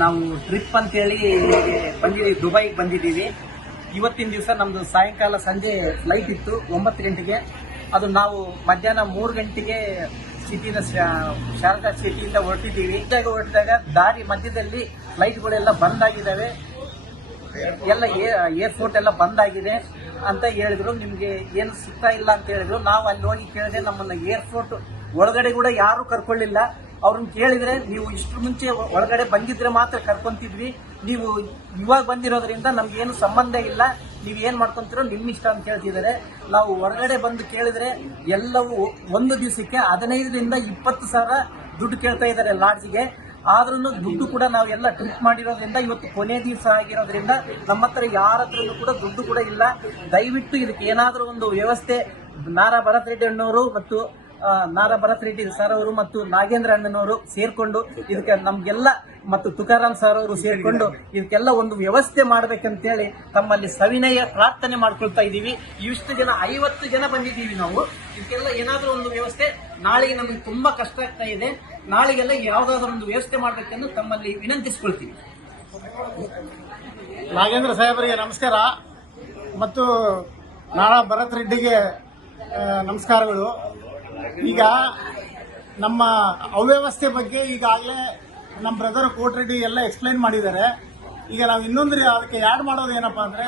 ನಾವು ಟ್ರಿಪ್ ಅಂತೇಳಿ ಬಂದಿದ್ದೀವಿ, ದುಬೈಗೆ ಬಂದಿದ್ದೀವಿ. ಇವತ್ತಿನ ದಿವಸ ನಮ್ದು ಸಾಯಂಕಾಲ ಸಂಜೆ ಫ್ಲೈಟ್ ಇತ್ತು 9 ಗಂಟೆಗೆ. ಅದು ನಾವು ಮಧ್ಯಾಹ್ನ 3 ಗಂಟೆಗೆ ಸಿಟಿನ ಶಾರದಾ ಸಿಟಿಯಿಂದ ಹೊರಟಿದಾಗ ದಾರಿ ಮಧ್ಯದಲ್ಲಿ ಫ್ಲೈಟ್ಗಳೆಲ್ಲ ಬಂದ್ ಆಗಿದ್ದಾವೆ, ಎಲ್ಲ ಏರ್ಪೋರ್ಟ್ ಎಲ್ಲ ಬಂದ್ ಆಗಿದೆ ಅಂತ ಹೇಳಿದ್ರು. ನಿಮ್ಗೆ ಏನು ಸಿಗ್ತಾ ಇಲ್ಲ ಅಂತ ಹೇಳಿದ್ರು. ನಾವು ಅಲ್ಲಿ ಹೋಗಿ ಕೇಳಿದ್ರೆ ನಮ್ಮನ್ನ ಏರ್ಪೋರ್ಟ್ ಒಳಗಡೆ ಕೂಡ ಯಾರು ಕರ್ಕೊಳ್ಳಿಲ್ಲ. ಅವ್ರನ್ನ ಕೇಳಿದ್ರೆ ನೀವು ಇಷ್ಟು ಮುಂಚೆ ಒಳಗಡೆ ಬಂದಿದ್ರೆ ಮಾತ್ರ ಕರ್ಕೊಂತಿದ್ವಿ, ನೀವು ಇವಾಗ ಬಂದಿರೋದ್ರಿಂದ ನಮ್ಗೇನು ಸಂಬಂಧ ಇಲ್ಲ, ನೀವು ಏನ್ ಮಾಡ್ಕೊಂತೀರೋ ನಿಮ್ಮ ಇಷ್ಟ ಅಂತ ಹೇಳ್ತಿದ್ದಾರೆ. ನಾವು ಹೊರಗಡೆ ಬಂದು ಕೇಳಿದ್ರೆ ಎಲ್ಲವೂ ಒಂದು ದಿವಸಕ್ಕೆ 15ರಿಂದ 20 ಸಾವಿರ ದುಡ್ಡು ಕೇಳ್ತಾ ಇದ್ದಾರೆ ಲಾಡ್ಜ್ಗೆ. ಆದ್ರೂ ದುಡ್ಡು ಕೂಡ ನಾವು ಎಲ್ಲ ಟ್ರಿಪ್ ಮಾಡಿರೋದ್ರಿಂದ ಇವತ್ತು ಕೊನೆ ದಿವಸ ಆಗಿರೋದ್ರಿಂದ ನಮ್ಮ ಹತ್ರ ಯಾರ ಹತ್ರನೂ ಕೂಡ ದುಡ್ಡು ಕೂಡ ಇಲ್ಲ. ದಯವಿಟ್ಟು ಇದಕ್ಕೆ ಏನಾದರೂ ಒಂದು ವ್ಯವಸ್ಥೆ ನಾರಾ ಭರತ್ ರೆಡ್ಡಿ ಅಣ್ಣವರು ಮತ್ತು ನಾರಾ ಭರತ್ ರೆಡ್ಡಿ ಸರ್ ಅವರು ಮತ್ತು ನಾಗೇಂದ್ರ ಅಣ್ಣನವರು ಸೇರ್ಕೊಂಡು ಇದಕ್ಕೆ ನಮ್ಗೆಲ್ಲ ಮತ್ತು ತುಕಾರಾಮ್ ಸರ್ ಅವರು ಸೇರ್ಕೊಂಡು ಇದಕ್ಕೆಲ್ಲ ಒಂದು ವ್ಯವಸ್ಥೆ ಮಾಡ್ಬೇಕಂತೇಳಿ ತಮ್ಮಲ್ಲಿ ಸವಿನಯ ಪ್ರಾರ್ಥನೆ ಮಾಡ್ಕೊಳ್ತಾ ಇದ್ದೀವಿ. ಇಷ್ಟು ಜನ 50 ಜನ ಬಂದಿದ್ದೀವಿ ನಾವು. ಇದಕ್ಕೆಲ್ಲ ಏನಾದರೂ ಒಂದು ವ್ಯವಸ್ಥೆ, ನಾಳೆಗೆ ನಮಗೆ ತುಂಬಾ ಕಷ್ಟ ಆಗ್ತಾ ಇದೆ, ನಾಳೆಗೆಲ್ಲ ಯಾವ್ದಾದ್ರು ಒಂದು ವ್ಯವಸ್ಥೆ ಮಾಡ್ಬೇಕೆಂದು ತಮ್ಮಲ್ಲಿ ವಿನಂತಿಸಿಕೊಳ್ತೀವಿ. ನಾಗೇಂದ್ರ ಸಾಹೇಬರಿಗೆ ನಮಸ್ಕಾರ ಮತ್ತು ನಾರಾ ಭರತ್ ರೆಡ್ಡಿಗೆ ನಮಸ್ಕಾರಗಳು. ಈಗ ನಮ್ಮ ಅವ್ಯವಸ್ಥೆ ಬಗ್ಗೆ ಈಗಾಗಲೇ ನಮ್ಮ ಬ್ರದರ್ ಕೋಟ್ರೆಡ್ಡಿ ಎಲ್ಲ ಎಕ್ಸ್ಪ್ಲೈನ್ ಮಾಡಿದ್ದಾರೆ. ಈಗ ನಾವು ಇನ್ನೊಂದು ಅದಕ್ಕೆ ಆ್ಯಡ್ ಮಾಡೋದು ಏನಪ್ಪಾ ಅಂದ್ರೆ,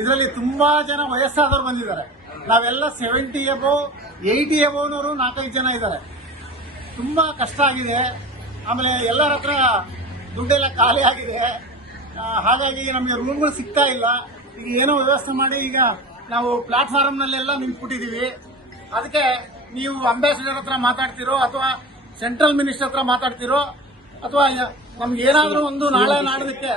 ಇದರಲ್ಲಿ ತುಂಬಾ ಜನ ವಯಸ್ಸಾದವರು ಬಂದಿದ್ದಾರೆ. ನಾವೆಲ್ಲ 70 ಎಬೋವ್ 80 ಎಬೋವ್ನವರು 4-5 ಜನ ಇದ್ದಾರೆ. ತುಂಬಾ ಕಷ್ಟ ಆಗಿದೆ. ಆಮೇಲೆ ಎಲ್ಲರ ಹತ್ರ ದುಡ್ಡೆಲ್ಲ ಖಾಲಿ ಆಗಿದೆ. ಹಾಗಾಗಿ ನಮಗೆ ರೂಮ್ಗಳು ಸಿಗ್ತಾ ಇಲ್ಲ. ಈಗ ಏನೋ ವ್ಯವಸ್ಥೆ ಮಾಡಿ ಈಗ ನಾವು ಪ್ಲಾಟ್ಫಾರ್ಮ್ನಲ್ಲೆಲ್ಲ ನಿಂತ್ಬಿಟ್ಟಿದ್ದೀವಿ. ಅದಕ್ಕೆ ನೀವು ಅಂಬಾಸಿಡರ್ ಹತ್ರ ಮಾತಾಡ್ತಿರೋ ಅಥವಾ ಸೆಂಟ್ರಲ್ ಮಿನಿಸ್ಟರ್ ಹತ್ರ ಮಾತಾಡ್ತಿರೋ ಅಥವಾ ನಮ್ಗೆ ಏನಾದರೂ ಒಂದು ನಾಳೆ ನಾಡೋದಕ್ಕೆ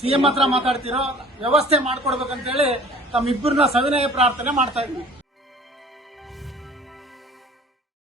ಸಿಎಂ ಹತ್ರ ಮಾತಾಡ್ತಿರೋ ವ್ಯವಸ್ಥೆ ಮಾಡ್ಕೊಡ್ಬೇಕಂತೇಳಿ ತಮ್ಮಿಬ್ಬರನ್ನ ಸವಿನಯ ಪ್ರಾರ್ಥನೆ ಮಾಡ್ತಾ ಇದ್ವಿ.